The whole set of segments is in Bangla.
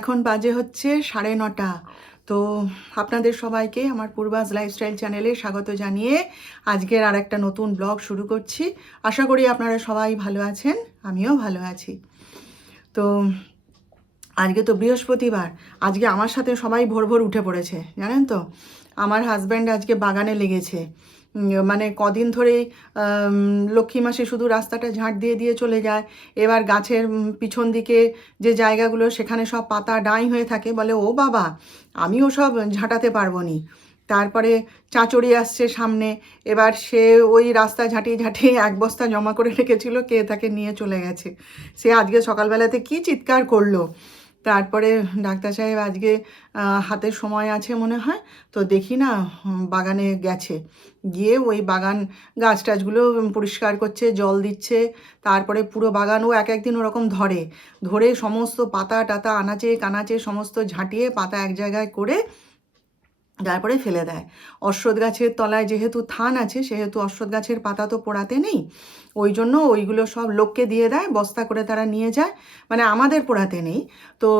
এখন বাজে হচ্ছে 9:30। তো আপনাদের সবাইকে আমার পূর্বাজ লাইফস্টাইল চ্যানেলে স্বাগত জানিয়ে আজকের আর একটা নতুন ব্লগ শুরু করছি। আশা করি আপনারা সবাই ভালো আছেন, আমিও ভালো আছি। তো আজকে তো বৃহস্পতিবার, আজকে আমার সাথে সবাই ভোর ভোর উঠে পড়েছে, জানেন তো। আমার হাজব্যান্ড আজকে বাগানে লেগেছে। মানে কদিন ধরেই লক্ষ্মী মাসি শুধু রাস্তাটা ঝাঁট দিয়ে দিয়ে চলে যায়। এবার গাছের পিছন দিকে যে জায়গাগুলো সেখানে সব পাতা ডাঁই হয়ে থাকে, বলে ও বাবা আমিও সব ঝাঁটাতে পারবো নি। তারপরে চাঁচড়ি আসছে সামনে, এবার সে ওই রাস্তা ঝাঁটিয়ে ঝাঁটিয়ে এক বস্তা জমা করে রেখেছিল, কে তাকে নিয়ে চলে গেছে। সে আজকে সকালবেলাতে কি চিৎকার করলো। তারপরে ডাক্তার সাহেব আজকে হাতে সময় আছে মনে হয়, তো দেখি না বাগানে গেছে, গিয়ে ওই বাগান গাছ টাছগুলো পরিষ্কার করছে, জল দিচ্ছে। তারপরে পুরো বাগানও এক একদিন ওরকম ধরে ধরে সমস্ত পাতা টাতা আনাচে কানাচে সমস্ত ঝাঁটিয়ে পাতা এক জায়গায় করে তারপরে ফেলে দেয়। অশ্বত্থ গাছের তলায় যেহেতু থান আছে, সেহেতু অশ্বত্থ গাছের পাতা তো পোড়াতে নেই, ওই জন্য ওইগুলো সব লোককে দিয়ে দেয়, বস্তা করে তারা নিয়ে যায়। মানে আমাদের পোড়াতে নেই, তো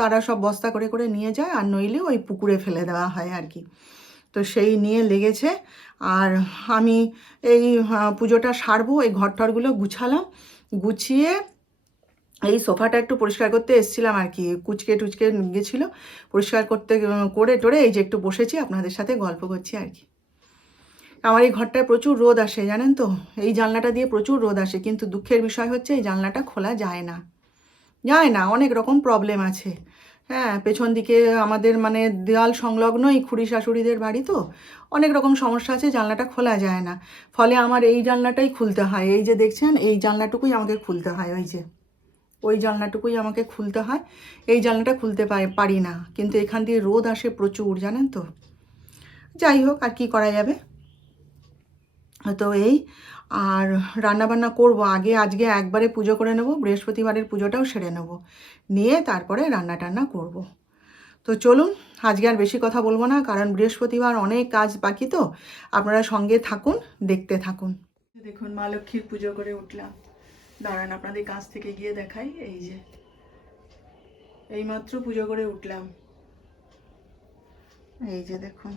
তারা সব বস্তা করে করে নিয়ে যায়, আর নইলে ওই পুকুরে ফেলে দেওয়া হয় আর কি। তো সেই নিয়ে লেগেছে। আর আমি এই পুজোটা সারবো, এই ঘরটরগুলো গুছালাম, গুছিয়ে এই সোফাটা একটু পরিষ্কার করতে এসেছিলাম আর কি, কুচকে টুচকে গেছিলো, পরিষ্কার করতে করে টোরে এই যে একটু বসেছি, আপনাদের সাথে গল্প করছি আর কি। আমার এই ঘরটায় প্রচুর রোদ আসে, জানেন তো, এই জানলাটা দিয়ে প্রচুর রোদ আসে, কিন্তু দুঃখের বিষয় হচ্ছে এই জানলাটা খোলা যায় না, অনেক রকম প্রবলেম আছে। হ্যাঁ, পেছন দিকে আমাদের মানে দেওয়াল সংলগ্নই খুড়ি শাশুড়িদের বাড়ি, তো অনেক রকম সমস্যা আছে, জানলাটা খোলা যায় না। ফলে আমার এই জানলাটাই খুলতে হয়, এই যে দেখছেন এই জানলাটুকুই আমাকে খুলতে হয়, ওই জানলাটুকুই আমাকে খুলতে হয়, এই জানলাটা খুলতে পারি না। কিন্তু এখান দিয়ে রোদ আসে প্রচুর, জানেন তো। যাই হোক, আর কি করা যাবে। তো এই আর রান্নাবান্না করব আগে, আজকে একবারে পুজো করে নেব, বৃহস্পতিবারের পুজোটাও সেরে নেব, নিয়ে তারপরে রান্না টান্না করব। তো চলুন, আজকে আর বেশি কথা বলবো না, কারণ বৃহস্পতিবার অনেক কাজ বাকি, তো আপনারা সঙ্গে থাকুন, দেখতে থাকুন। দেখুন, মা লক্ষ্মীর পুজো করে উঠলাম। দাঁড়ান আপনাদের কাছ থেকে গিয়ে দেখাই, এই যে এইমাত্র পুজো করে উঠলাম, এই যে দেখুন।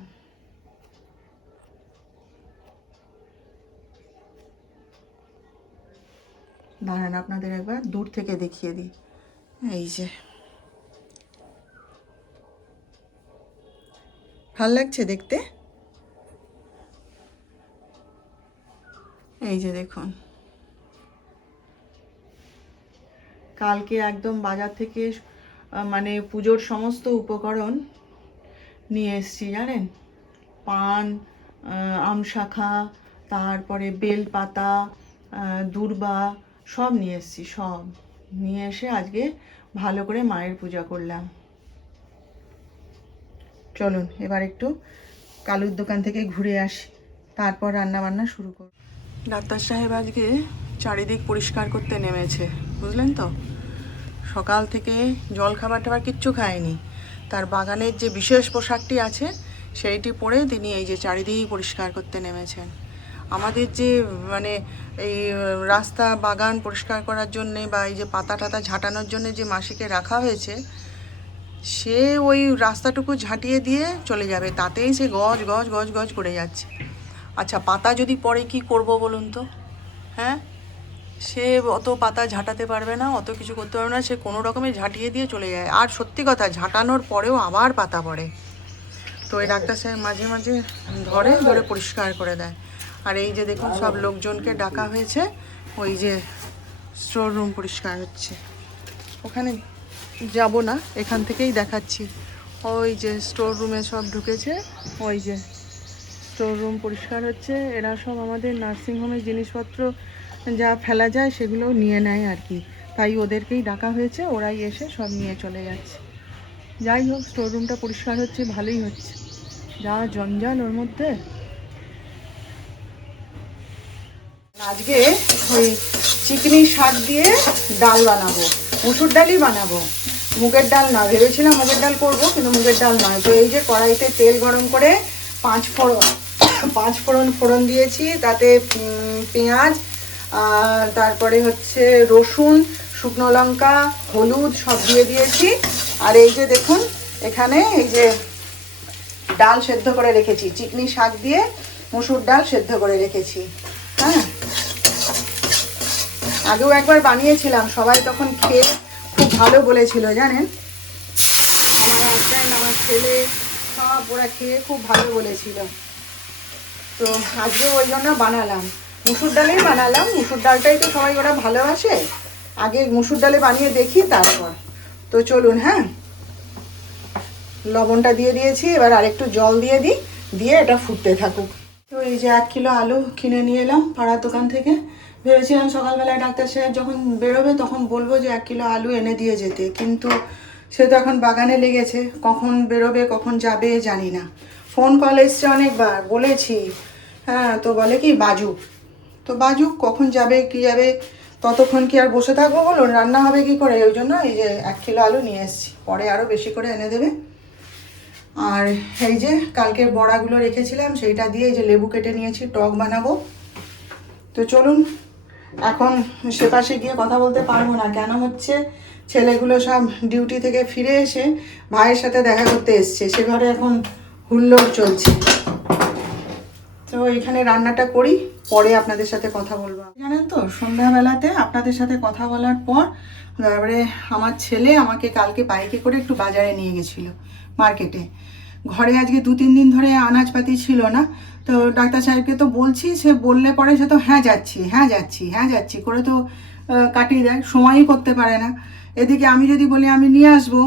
দাঁড়ান আপনাদের একবার দূর থেকে দেখিয়ে দিই, এই যে ভাল লাগছে দেখতে, এই যে দেখুন। কালকে একদম বাজার থেকে মানে পুজোর সমস্ত উপকরণ নিয়ে এসেছি, জানেন। পান, আমশাখা, তারপরে বেল পাতা, দূর্বা, সব নিয়ে এসেছি। সব নিয়ে এসে আজকে ভালো করে মায়ের পূজা করলাম। চলুন এবার একটু কালুর দোকান থেকে ঘুরে আসি, তারপর রান্না বান্না শুরু করব। ডাক্তার সাহেব আজকে চারিদিক পরিষ্কার করতে নেমেছে, বুঝলেন তো। সকাল থেকে জল খাবার টাবার কিচ্ছু খায়নি, তার বাগানের যে বিশেষ পোশাকটি আছে সেইটি পরে তিনি এই যে চারিদিক পরিষ্কার করতে নেমেছেন। আমাদের যে মানে এই রাস্তা বাগান পরিষ্কার করার জন্যে বা এই যে পাতা টাতা ঝাঁটানোর জন্য যে মাসিকে রাখা হয়েছে, সে ওই রাস্তাটুকু ঝাঁটিয়ে দিয়ে চলে যাবে, তাতেই সে গজ গজ গজ গজ করে যাচ্ছে। আচ্ছা, পাতা যদি পড়ে কি করব বলুন তো। হ্যাঁ, সে অত পাতা ঝাঁটাতে পারবে না, অত কিছু করতে পারবে না, সে কোনো রকমে ঝাঁটিয়ে দিয়ে চলে যায়। আর সত্যি কথা, ঝাঁটানোর পরেও আবার পাতা পড়ে। তো এই ডাক্তার সাহেব মাঝে মাঝে ধরে ধরে পরিষ্কার করে দেয়। আর এই যে দেখুন, সব লোকজনকে ডাকা হয়েছে, ওই যে স্টোর রুম পরিষ্কার হচ্ছে। ওখানে যাব না, এখান থেকেই দেখাচ্ছি। ওই যে স্টোর রুমে সব ঢুকেছে, ওই যে স্টোর রুম পরিষ্কার হচ্ছে। এরা সব আমাদের নার্সিংহোমের জিনিসপত্র যা ফেলা যায় সেগুলো নিয়ে নেয় আর কি, তাই ওদেরকেই ডাকা হয়েছে, ওরাই এসে সব নিয়ে চলে যাচ্ছে। যাই হোক, স্টোর রুমটা পরিষ্কার হচ্ছে, ভালোই হচ্ছে, যা জঞ্জাল ওর মধ্যে। আজকে ওই চিকনি শাক দিয়ে ডাল বানাবো, মুসুর ডালই বানাবো, মুগের ডাল না। ভেবেছিলাম মুগের ডাল করবো, কিন্তু মুগের ডাল নয়। তো এই যে কড়াইতে তেল গরম করে পাঁচ ফোড়ন দিয়েছি, তাতে পেঁয়াজ, আর তারপরে হচ্ছে রসুন, শুকনো লঙ্কা, হলুদ সব দিয়ে দিয়েছি। আর এই যে দেখুন এখানে এই যে ডাল সেদ্ধ করে রেখেছি, চিকনি শাক দিয়ে মসুর ডাল সেদ্ধ করে রেখেছি। হ্যাঁ, আগেও একবার বানিয়েছিলাম, সবাই তখন খেয়ে খুব ভালো বলেছিল জানেন। আমার হাজব্যান্ড, আমার ছেলে সব ওরা খেয়ে খুব ভালো বলেছিল। তো আজকে ওই জন্য বানালাম, মুসুর ডালেই বানালাম। মুসুর ডালটাই তো সবাই ওরা ভালোবাসে, আগে মুসুর ডালে বানিয়ে দেখি তারপর। তো চলুন, হ্যাঁ, লবণটা দিয়ে দিয়েছি, এবার আরেকটু জল দিয়ে দিই, দিয়ে এটা ফুটতে থাকুক। তো এই যে 1 কিলো আলু কিনে নিয়ে এলাম পাড়ার দোকান থেকে। ভেবেছিলাম সকালবেলায় ডাক্তার সাহেব যখন বেরোবে তখন বলবো যে 1 কিলো আলু এনে দিয়ে যেতে, কিন্তু সে তো এখন বাগানে লেগেছে, কখন বেরোবে কখন যাবে জানি না। ফোন কল এসছে অনেকবার, বলেছি, হ্যাঁ, তো বলে কি বাজুক, তো বাজুক, কখন যাবে কি যাবে, ততক্ষণ কি আর বসে থাকবো বলুন, রান্না হবে কি করে? ওই জন্য এই যে 1 কিলো আলু নিয়ে এসেছি, পরে আরও বেশি করে এনে দেবে। আর এই যে কালকের বড়াগুলো রেখেছিলাম, সেইটা দিয়ে এই যে লেবু কেটে নিয়েছি, টক বানাবো। তো চলুন, এখন সে পাশে গিয়ে কথা বলতে পারবো না, কেন হচ্ছে ছেলেগুলো সব ডিউটি থেকে ফিরে এসে ভাইয়ের সাথে দেখা করতে এসছে, সে ঘরে এখন হুল্লোড় চলছে। তো এখানে রান্নাটা করি, পরে আপনাদের সাথে কথা বলবো। জানেন তো, সন্ধ্যাবেলাতে আপনাদের সাথে কথা বলার পর তারপরে আমার ছেলে আমাকে কালকে বাইকে করে একটু বাজারে নিয়ে গেছিলো, মার্কেটে। ঘরে আজকে 2-3 দিন ধরে আনাজপাতি ছিল না, তো ডাক্তার সাহেবকে তো বলছি, সে বললে পরে সে তো হ্যাঁ যাচ্ছি হ্যাঁ যাচ্ছি হ্যাঁ যাচ্ছি করে তো কাটিয়ে দেয়, সময়ই করতে পারে না। এদিকে আমি যদি বলি আমি নিয়ে আসবো,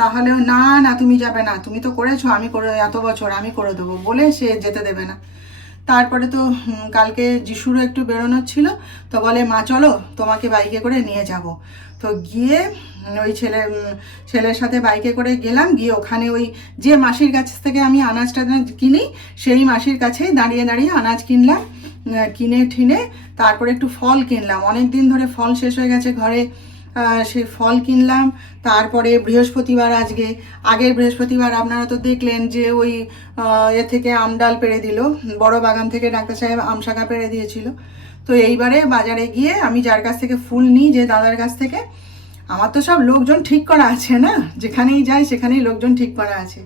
তাহলেও না না তুমি যাবে না, তুমি তো করেছো, আমি করে এত বছর আমি করে দেবো বলে সে যেতে দেবে না। তারপরে তো কালকে যিশুরও একটু বেরোনোর ছিল, তো বলে মা চলো তোমাকে বাইকে করে নিয়ে যাব। তো গিয়ে ওই ছেলের সাথে বাইকে করে গেলাম, গিয়ে ওখানে ওই যে মাসির কাছ থেকে আমি আনাজটা কিনি, সেই মাসির কাছেই দাঁড়িয়ে দাঁড়িয়ে আনাজ কিনলাম। কিনে ঠিনে তারপরে একটু ফল কিনলাম, অনেক দিন ধরে ফল শেষ হয়ে গেছে ঘরে, সে ফল কিনলাম। তারপরে বৃহস্পতিবার, আজকে আগের বৃহস্পতিবার আপনারা তো দেখলেন যে ওই এ থেকে আম ডাল পেড়ে দিল, বড় বাগান থেকে ডাক্তার সাহেব আম শাখা পেড়ে দিয়েছিল। তো এইবারে বাজারে গিয়ে আমি যার কাছ থেকে ফুল নিই, যে দাদার কাছ থেকে, আমার তো সব লোকজন ঠিক করা আছে না, যেখানেই যাই সেখানেই লোকজন ঠিক করা আছে,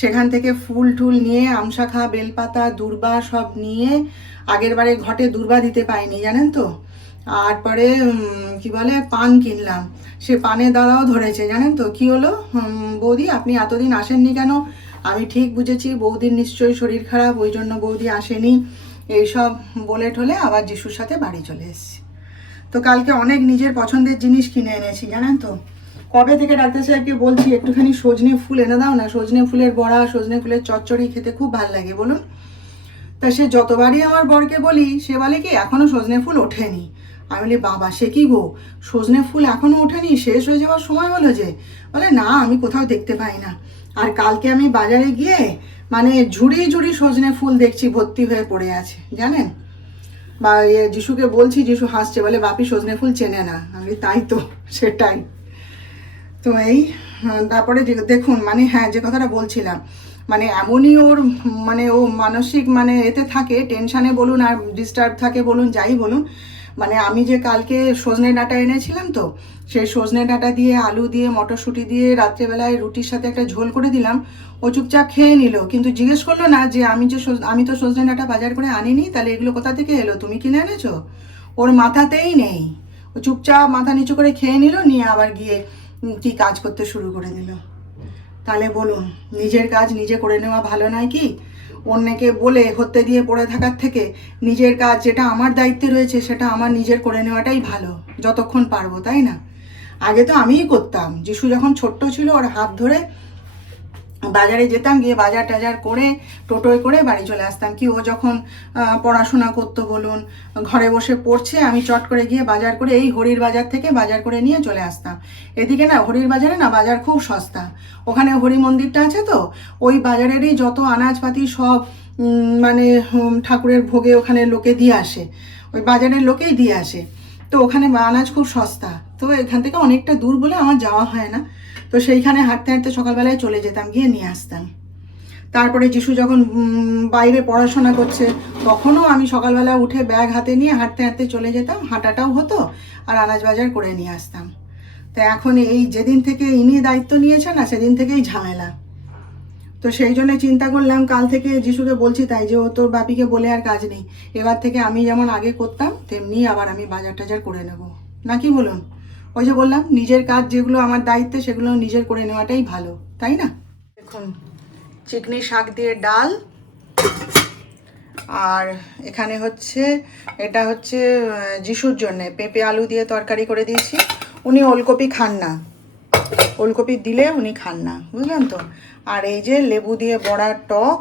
সেখান থেকে ফুল টুল নিয়ে আম শাখা, বেলপাতা, দূর্বা সব নিয়ে, আগের বারে ঘটে দূর্বা দিতে পাইনি জানেন তো। আর পরে কি বলে পান কিনলাম, সে পানের দাদাও ধরেছে জানেন তো। কি হলো বৌদি আপনি এতদিন আসেননি কেন? আমি ঠিক বুঝেছি বৌদির নিশ্চয়ই শরীর খারাপ, ওই জন্য বৌদি আসেনি, এইসব বলে ঠলে আবার যিশুর সাথে বাড়ি চলে এসেছি। তো কালকে অনেক নিজের পছন্দের জিনিস কিনে এনেছি জানেন তো। কবে থেকে ডাক্তার সাহেবকে বলছি একটুখানি সজনে ফুল এনে দাও না, সজনে ফুলের বড়া, সজনে ফুলের চচ্চড়ি খেতে খুব ভালো লাগে বলুন। তা সে যতবারই আমার বরকে বলি, সে বলে কি এখনও সজনে ফুল ওঠেনি। আমি বলি বাবা সে কি গো, সজনে ফুল এখনও ওঠেনি, শেষ হয়ে যাওয়ার সময় হলো যে? বলে না আমি কোথাও দেখতে পাই না। আর কালকে আমি বাজারে গিয়ে মানে ঝুড়ি ঝুড়ি সজনে ফুল দেখছি ভর্তি হয়ে পড়ে আছে জানেন। বা যিশুকে বলছি, যিশু হাসছে, বলে বাপি সজনে ফুল চেনে না। আমি তাই তো, সেটাই তো। এই তারপরে দেখুন মানে হ্যাঁ, যে কথাটা বলছিলাম, মানে এমনই ওর মানে ও মানসিক মানে এতে থাকে, টেনশানে বলুন আর ডিস্টার্ব থাকে বলুন, যাই বলুন। মানে আমি যে কালকে সজনে ডাঁটা এনেছিলাম, তো সেই সজনে ডাঁটা দিয়ে আলু দিয়ে মটরশুঁটি দিয়ে রাত্রেবেলায় রুটির সাথে একটা ঝোল করে দিলাম, ও চুপচাপ খেয়ে নিল, কিন্তু জিজ্ঞেস করলো না যে আমি তো সজনে ডাঁটা বাজার করে আনিনি, তাহলে এগুলো কোথা থেকে এলো, তুমি কিনে এনেছো? ওর মাথাতেই নেই, ও চুপচাপ মাথা নিচু করে খেয়ে নিল, নিয়ে আবার গিয়ে কি কাজ করতে শুরু করে দিল। তাহলে বলুন, নিজের কাজ নিজে করে নেওয়া ভালো নয় কি? অন্যকে বলে হতে দিয়ে পড়ে থাকার থেকে নিজের কাজ যেটা আমার দায়িত্বে রয়েছে সেটা আমার নিজের করে নেওয়াটাই ভালো, যতক্ষণ পারবো, তাই না? আগে তো আমিই করতাম, যিশু যখন ছোট্ট ছিল ওর হাত ধরে বাজারে যেতাম, গিয়ে বাজার টাজার করে টোটোয় করে বাড়ি চলে আসতাম। কি ও যখন পড়াশোনা করতো বলুন, ঘরে বসে পড়ছে, আমি চট করে গিয়ে বাজার করে এই হরির বাজার থেকে বাজার করে নিয়ে চলে আসতাম। এদিকে না হরির বাজারে না বাজার খুব সস্তা, ওখানে হরি মন্দিরটা আছে, তো ওই বাজারেরই যত আনাজপাতি সব মানে ঠাকুরের ভোগে ওখানে লোকে দিয়ে আসে, ওই বাজারের লোকেই দিয়ে আসে। তো ওখানে আনাজ খুব সস্তা, তো এখান থেকে অনেকটা দূর বলে আমার যাওয়া হয় না, তো সেইখানে হাঁটতে হাঁটতে সকালবেলায় চলে যেতাম, গিয়ে নিয়ে আসতাম। তারপরে যিশু যখন বাইরে পড়াশোনা করছে তখনও আমি সকালবেলা উঠে ব্যাগ হাতে নিয়ে হাঁটতে হাঁটতে চলে যেতাম, হাঁটাটাও হতো আর আনাজ বাজার করে নিয়ে আসতাম। তো এখন এই যেদিন থেকে ইনি দায়িত্ব নিয়েছেন না সেদিন থেকেই ঝামেলা। তো সেই জন্য চিন্তা করলাম, কাল থেকে যিশুকে বলছি তাই যে ও তোর বাপিকে বলে আর কাজ নেই, এবার থেকে আমি যেমন আগে করতাম তেমনি আবার আমি বাজার টাজার করে নেব, নাকি বলুন? ওই যে বললাম নিজের কাজ যেগুলো আমার দায়িত্বে সেগুলো নিজের করে নেওয়াটাই ভালো, তাই না? দেখুন চিকনি শাক দিয়ে ডাল, আর এখানে হচ্ছে এটা হচ্ছে যিশুর জন্যে পেঁপে আলু দিয়ে তরকারি করে দিয়েছি। উনি ওলকপি খান না, ওলকপি দিলে উনি খান না, বুঝলেন তো। আর এই যে লেবু দিয়ে বড়া টক,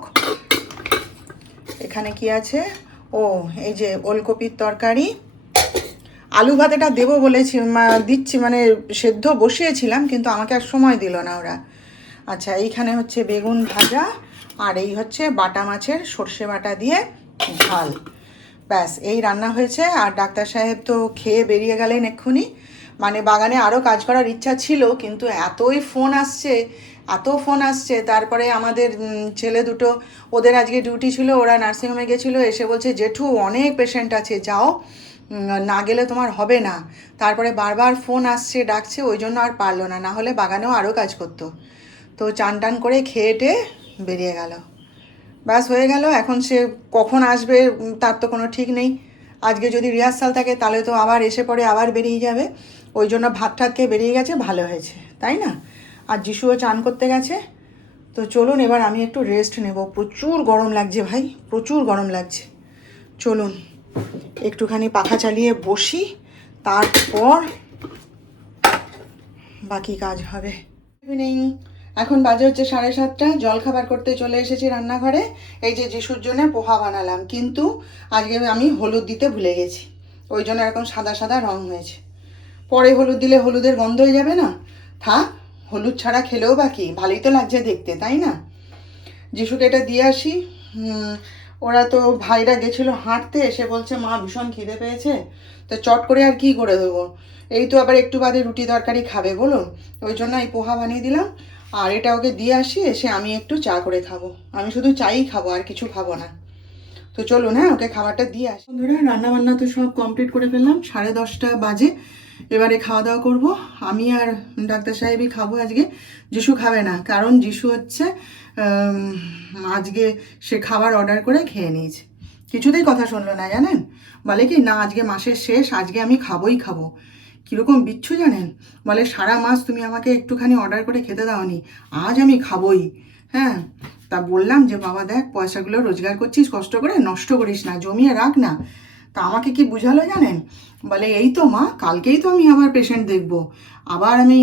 এখানে কি আছে, ও এই যে ওলকপির তরকারি। আলু ভাতেটা দেবো বলেছি, দিচ্ছি মানে সেদ্ধ বসিয়েছিলাম কিন্তু আমাকে আর সময় দিল না ওরা। আচ্ছা এইখানে হচ্ছে বেগুন ভাজা, আর এই হচ্ছে বাটা মাছের সর্ষে বাটা দিয়ে ঝাল। ব্যাস এই রান্না হয়েছে। আর ডাক্তার সাহেব তো খেয়ে বেরিয়ে গেলেন এক্ষুনি। মানে বাগানে আরও কাজ করার ইচ্ছা ছিল কিন্তু এতই ফোন আসছে, এত ফোন আসছে। তারপরে আমাদের ছেলে দুটো, ওদের আজকে ডিউটি ছিল, ওরা নার্সিংহোমে গেছিলো, এসে বলছে জেঠু অনেক পেশেন্ট আছে, যাও, না গেলে তোমার হবে না। তারপরে বারবার ফোন আসছে, ডাকছে, ওই জন্য আর পারলো না, না হলে বাগানেও আরও কাজ করতো। তো চান টান করে খেয়ে টেয়ে বেরিয়ে গেল, ব্যাস হয়ে গেল। এখন সে কখন আসবে তার তো কোনো ঠিক নেই। আজকে যদি রিহার্সাল থাকে তাহলে তো আবার এসে পরে আবার বেরিয়ে যাবে, ওই জন্য ভাত ঠাত খেয়ে বেরিয়ে গেছে, ভালো হয়েছে, তাই না? আর যিশুও চান করতে গেছে। তো চলুন এবার আমি একটু রেস্ট নেব, প্রচুর গরম লাগছে ভাই, প্রচুর গরম লাগছে। চলুন একটুখানি পাখা চালিয়ে বসি, তারপর বাকি কাজ হবে। ইভিনিং, এখন বাজে হচ্ছে 7:30, জলখাবার করতে চলে এসেছি রান্নাঘরে। এই যে যিশুর জন্য পোহা বানালাম, কিন্তু আজকে আমি হলুদ দিতে ভুলে গেছি, ওই জন্য এরকম সাদা সাদা রং হয়েছে। পরে হলুদ দিলে হলুদের গন্ধ হয়ে যাবে না, থাক, হলুদ ছাড়া খেলেও বাকি ভালোই তো লাগছে দেখতে, তাই না? যিশুকে এটা দিয়ে আসি। ওরা তো ভাইরা গেছিলো হাঁটতে, এসে বলছে মা ভীষণ খিদে পেয়েছে, তো চট করে আর কি করে দেবো, এই তো আবার একটু বাদে রুটি তরকারি খাবে বলুন, ওই জন্য এই পোহা বানিয়ে দিলাম। আর এটা ওকে দিয়ে আসি, এসে আমি একটু চা করে খাবো, আমি শুধু চাই খাবো আর কিছু খাবো না। তো চলুন হ্যাঁ ওকে খাবারটা দিয়ে আসি। বন্ধুরা রান্না বান্না তো সব কমপ্লিট করে ফেললাম, 10:30 বাজে। এবারে খাওয়া দাওয়া করবো, আমি আর ডাক্তার সাহেবই খাবো আজকে। যিশু খাবে না, কারণ যিশু হচ্ছে আজকে সে খাবার অর্ডার করে খেয়ে নিয়েছে, কিছুতেই কথা শুনলো না জানেন। বলে কি না আজকে মাসের শেষ, আজকে আমি খাবোই খাবো। কীরকম বিচ্ছু জানেন, বলে সারা মাস তুমি আমাকে একটুখানি অর্ডার করে খেতে দাওনি, আজ আমি খাবোই। হ্যাঁ, তা বললাম যে বাবা দেখ পয়সাগুলো রোজগার করছিস কষ্ট করে, নষ্ট করিস না, জমিয়ে রাখ না। তা আমাকে কি বুঝালো জানেন, বলে এই তো মা কালকেই তো আমি আবার পেশেন্ট দেখব, আবার আমি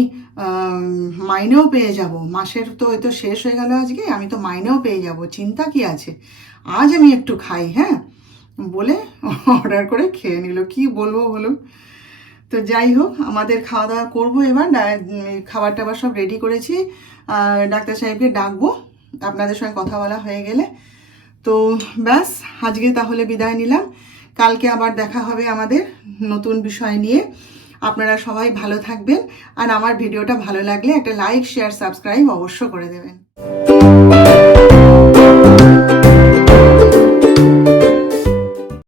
মাইনেও পেয়ে যাব, মাসের তো এই তো শেষ হয়ে গেল আজকে, আমি তো মাইনেও পেয়ে যাব, চিন্তা কি আছে, আজ আমি একটু খাই। হ্যাঁ বলে অর্ডার করে খেয়ে নিল, কি বলবো বলুন। তো যাই হোক আমাদের খাওয়া দাওয়া করবো এবার, খাবার টাবার সব রেডি করেছি, ডাক্তার সাহেবকে ডাকবো আপনাদের সঙ্গে কথা বলা হয়ে গেলে। তো ব্যাস আজকে তাহলে বিদায় নিলাম, কালকে আবার দেখা হবে আমাদের নতুন বিষয় নিয়ে। আপনারা সবাই ভালো থাকবেন, আর আমার ভিডিওটা ভালো লাগলে একটা লাইক শেয়ার সাবস্ক্রাইব অবশ্য করে দেবেন।